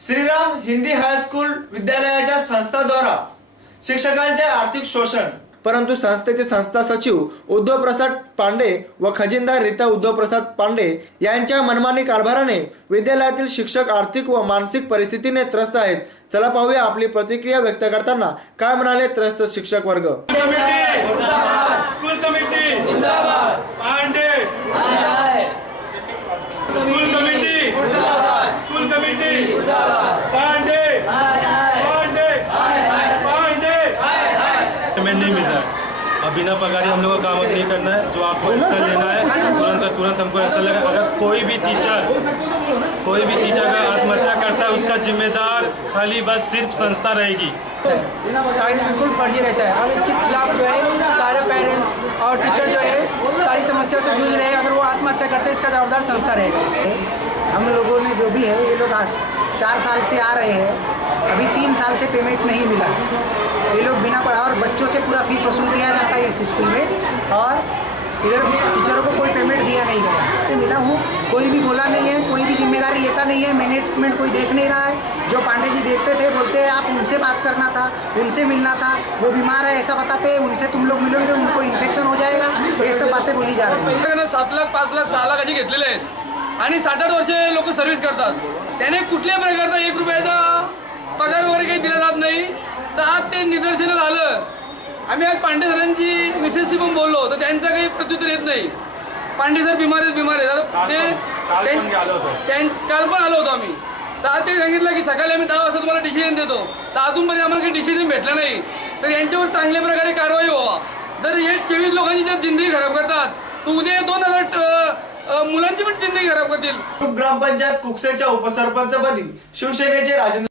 Shriram Hindi high school विद्यालयाच्या संस्थाद्वारा शिक्षकांचे आर्थिक शोषण। परंतु संस्थेचे संस्था सचिव उद्धव प्रसाद पांडे व खजिनदार रीता उद्धव प्रसाद पांडे यांच्या मनमानी कारभाराने विद्यालयातील शिक्षक आर्थिक व मानसिक परिस्थितीने त्रस्त आहेत। चला पाहूया आपली प्रतिक्रिया व्यक्त करताना काय म्हणाले त्रस्त शिक्षक वर्ग। स्कूल कमिटी जिंदाबाद, पांडे स्कूल कमिटी जिंदाबाद, स्कूल कमिटी जिंदाबाद, पांडे पांडे पांडे पेमेंट नहीं मिल रहा है। अब बिना पगारी हम लोग को काम नहीं करना है। जो आपको एक्शन लेना है तुरंत हमको एक्शन लेगा। अगर कोई भी टीचर का आत्महत्या करता है उसका जिम्मेदार खाली बस सिर्फ संस्था रहेगी। कागज बिल्कुल फर्जी रहता है और इसके खिलाफ जो है सारे पेरेंट्स और टीचर जो है सारी समस्या से जूझ रहे हैं। अगर वो आत्महत्या करते हैं इसका जवाबदार संस्था रहेगा। हम लोगों ने जो भी है ये लोग 4 साल से आ रहे हैं, अभी 3 साल से पेमेंट नहीं मिला। ये लोग बिना पढ़ा और बच्चों से पूरा फीस वसूल किया जाता है इस स्कूल में और इधर टीचरों को कोई पेमेंट दिया नहीं गया। मिला हूँ, कोई भी बोला नहीं है, कोई भी जिम्मेदारी लेता नहीं है, मैनेजमेंट कोई देख नहीं रहा है। जो पांडे जी देखते थे बोलते हैं आप उनसे बात करना था, उनसे मिलना था, वो बीमार है ऐसा बताते हैं, उनसे तुम लोग मिलोगे उनको इन्फेक्शन हो जाएगा, ये सब बातें बोली जा रही है। 7 लाख 5 लाख 6 लाख अशी घेतलेले आहेत आणि 7-8 वर्षे लोक सर्व्हिस करतात। त्याने कुठल्याही प्रकारचा 1 रुपयाचा पगार वगैरे काही दिला जात नाही। तर आज ते निदर्शनास आलं। आम्ही आज पांडे सरांची मिसेसशी पण बोललो तर त्यांचं काही प्रत्युत्तर येत नाही। पांडे सर बिमार आहेत काल पण आलो होतो आम्ही। तर आज ते सांगितलं की सकाळी आम्ही 10 वाजता तुम्हाला डिसिजन देतो। तर अजूनपर्यंत आम्हाला काही डिसिजन भेटला नाही। तर यांच्यावर चांगल्या प्रकारे कारवाई व्हावा। जर हे 24 लोकांची जर जिंदगी खराब करतात तर उद्या 2000 मुलांची पण जिंदगी खराब करतील। ग्रामपंचायत कुकसेच्या उपसरपंचपदी शिवसेनेचे राजेंद्र